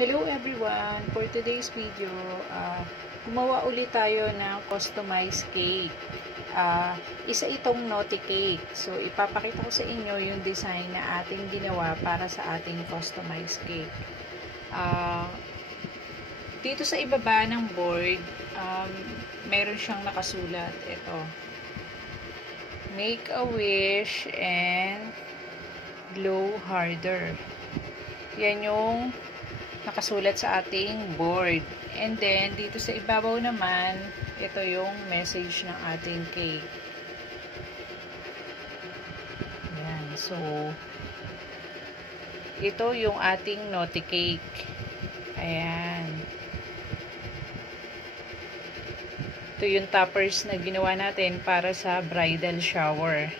Hello everyone! For today's video, gumawa ulit tayo ng customized cake. Isa itong naughty cake. So, ipapakita ko sa inyo yung design na ating ginawa para sa ating customized cake. Dito sa ibaba ng board, meron siyang nakasulat. Ito. Make a wish and glow harder. Yan yung nakasulat sa ating board. And then, dito sa ibabaw naman, ito yung message ng ating cake. Ayan. So, ito yung ating naughty cake. Ayan. Ito yung toppers na ginawa natin para sa bridal shower.